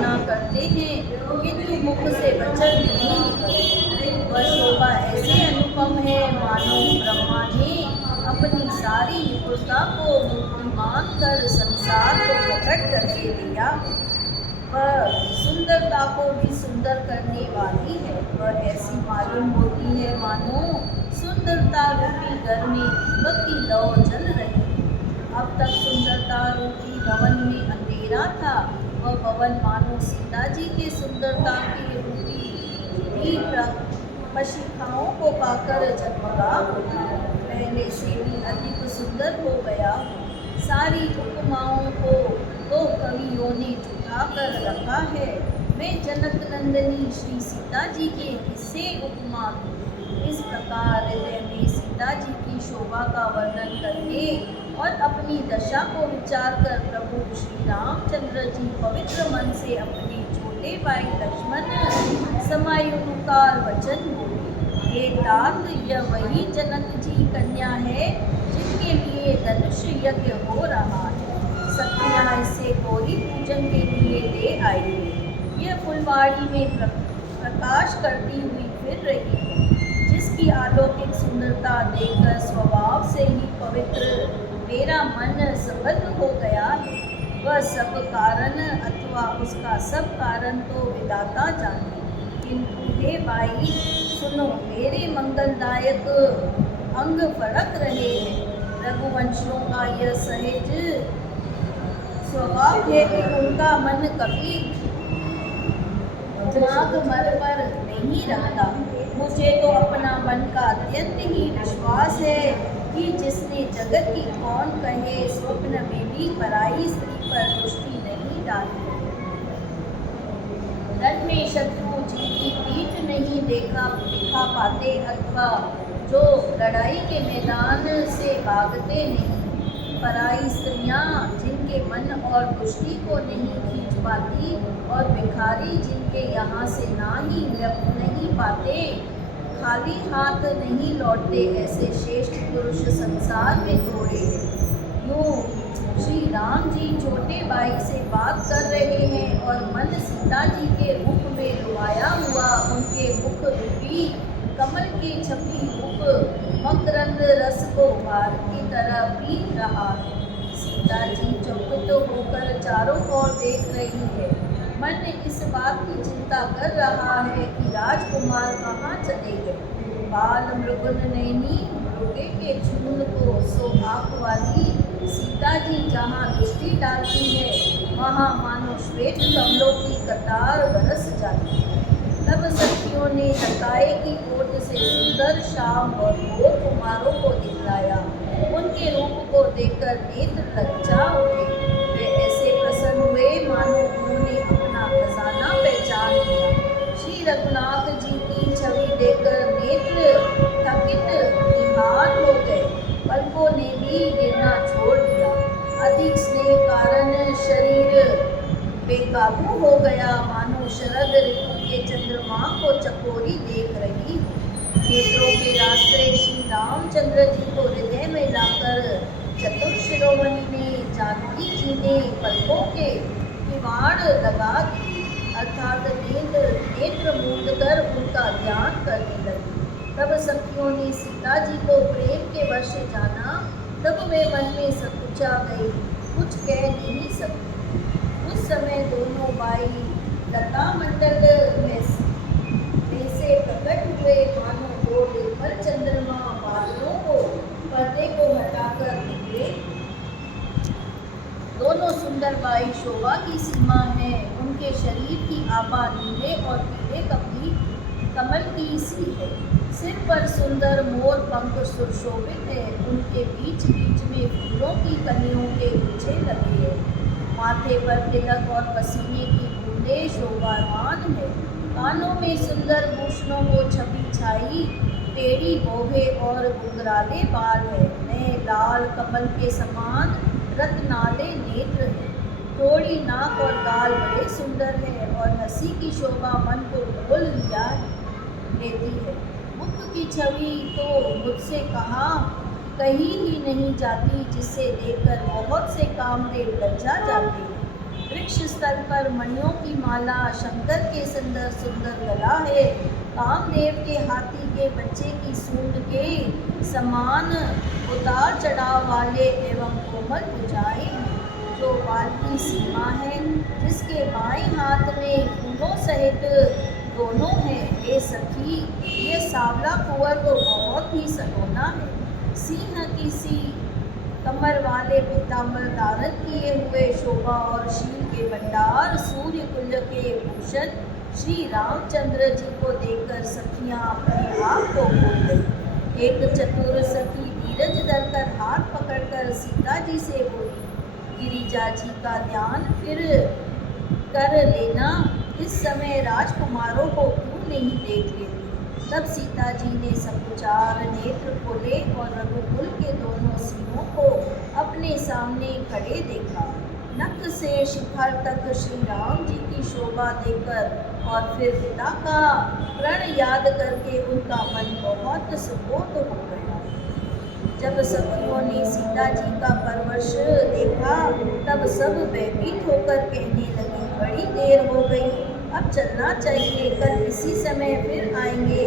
कामना करते हैं, किंतु मुख से वचन नहीं निकलते। वह शोभा ऐसे अनुपम है मानो ब्रह्मा ने अपनी सारी निपुणता को मूर्तिमान कर संसार को प्रकट करके दिया। वह सुंदरता को भी सुंदर करने वाली है। वह ऐसी मालूम होती है मानो सुंदरता रूपी घर में दीपक की लौ जल रही है। अब तक सुंदरता रूपी भवन में अंधेरा था। वह भवन मानो सीता जी के सुंदरता के रूपी प्रशिखाओं को पाकर जगमगा पहले से भी अधिक सुंदर हो गया। सारी उपमाओं को तो कवियों ने जुटा कर रखा है। मैं जनक नंदिनी श्री सीता जी के किस्से उपमा दूं। इस प्रकार हृदय में सीता जी की शोभा का वर्णन करके और अपनी दशा को विचार कर प्रभु श्री रामचंद्र जी पवित्र मन से अपने छोटे भाई लक्ष्मण समायुनुकार वचन बोले। ये तात यह वही जनक जी कन्या है जिनके लिए धनुष यज्ञ हो रहा है। सखियाँ इससे गौरी पूजन के लिए ले आई है। यह फुलवाड़ी में प्रकाश करती हुई फिर रही है, जिसकी अलौकिक सुंदरता देखकर स्वभाव से ही पवित्र मेरा मन संबद्ध हो गया है। वह सब कारण अथवा उसका सब कारण तो विधाता जाने, किंतु हे भाई सुनो, मेरे मंगलदायक अंग फड़क रहे हैं। रघुवंशियों का यह सहज स्वभाव है कि उनका मन कभी नाग मर पर नहीं रखता। मुझे तो अपना मन का अत्यंत ही विश्वास है कि जिसने जगत की कौन कहे स्वप्न में भी पराई स्त्री पर दृष्टि नहीं डाली। रण में शत्रु जिनकी पीठ नहीं दिखा पाते अथवा जो लड़ाई के मैदान से भागते नहीं, पराई स्त्रियां जिनके मन और दृष्टि को नहीं खींच पाती और भिखारी जिनके यहाँ से ना ही नहीं पाते, खाली हाथ नहीं लौटते, ऐसे श्रेष्ठ पुरुष संसार में थोड़े हैं। यूँ श्री राम जी छोटे भाई से बात कर रहे हैं और मन सीता जी के मुख में लुभाया हुआ उनके मुख रूपी कमल की छपी रूप मकरंद रस को भार की तरह पी रहा है। सीता जी चकित होकर चारों ओर देख रही है। मन इस बात की चिंता कर रहा है कि राजकुमार कहाँ चले गए। बाल मृगुन नैनी मृगे के झुंड को सो आँख वाली सीता जी जहाँ दृष्टि डालती है वहाँ मानो श्वेत कमलों की कतार बरस जाती है। तब सखियों ने लताए की कोट से सुंदर श्याम और दो कुमारों को दिखलाया। उनके रूप को देखकर नेत्र लज्जा उठे। वे ऐसे प्रसन्न हुए मानो उन्होंने अपना खजाना पहचान लिया। श्री रघुनाथ जी की छवि देखकर नेत्र थकित निहाल हो गए। पलकों ने भी गिरना छोड़ दिया। अधिक स्नेह कारण शरीर बेकाबू हो गया, मानो शरद ऋतु के चंद्रमा को चकोरी देख रही। नेत्रों के रास्ते श्री रामचंद्र जी को हृदय में लाकर चतुर शिरोमणि ने जानकी जी ने पलकों के किवाड़ लगा दी, अर्थात नेत्र मूंद कर उनका ध्यान करने लगी। तब सखियों ने सीता जी को प्रेम के वश जाना। तब वे मन में सकुचा गई, कुछ कह नहीं सकती। उस समय दोनों भाई लता मंडल में से प्रकट हुए, मानो दो निर्मल चंद्रमा बादलों को पर्दे को हटाकर निकले। दोनों सुंदर भाई शोभा की सीमा है। उनके शरीर की आभा नीले और पीले कमल की सी है। सिर पर सुंदर मोर पंख सुशोभित है। उनके बीच बीच में फूलों की कलियों के गुच्छे लगे हैं। माथे पर तिलक और पसीने की बूंदें शोभावान है। कानों में सुंदर भूषणों को छवि छाई टेढ़ी बोहे और घुंघराले बाल है। नए लाल कमल के समान रत्नाले नेत्र है। थोड़ी नाक और गाल बड़े सुंदर है और हंसी की शोभा मन को मोल लेती है। मुख की छवि तो मुझसे कहीं ही नहीं जाती, जिससे देखकर बहुत से कामदेव लज्जा जाते हैं। वृक्ष स्थल पर मणियों की माला शंकर के सुंदर सुंदर गला है। कामदेव के हाथी के बच्चे की सूंड के समान उतार चढ़ाव वाले एवं कोमल भुजाएं हैं। जो बाल की सीमा है, जिसके बाएं हाथ में फूलों सहित दोनों हैं। हे सखी, ये सांवला कुंवर तो बहुत ही सलोना है। सिंह की सी कमर वाले पीताम्बर धारण किए हुए शोभा और शील के भंडार सूर्य कुल के भूषण श्री रामचंद्र जी को देखकर सखियां अपने आप को भूल गई। एक चतुर सखी धीरज धरकर हाथ पकड़कर सीता जी से बोली, गिरिजा जी का ध्यान फिर कर लेना, इस समय राजकुमारों को क्यों नहीं देख लेती। तब सीता जी ने सकुचार नेत्र खोले और रघुकुल के दोनों सिंहों को अपने सामने खड़े देखा। नख से शिखर तक श्री राम जी की शोभा देखकर और फिर पिता का प्रण याद करके उनका मन बहुत सुबोध हो गया। जब सखियों ने सीता जी का परवश देखा, तब सब भयभीत होकर कहने लगी, बड़ी देर हो गई, अब चलना चाहिए, कल इसी समय फिर आएंगे।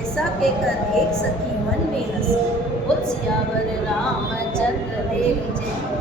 ऐसा कहकर एक सखी मन में हंसी। बोल सियावर रामचंद्र देव जय।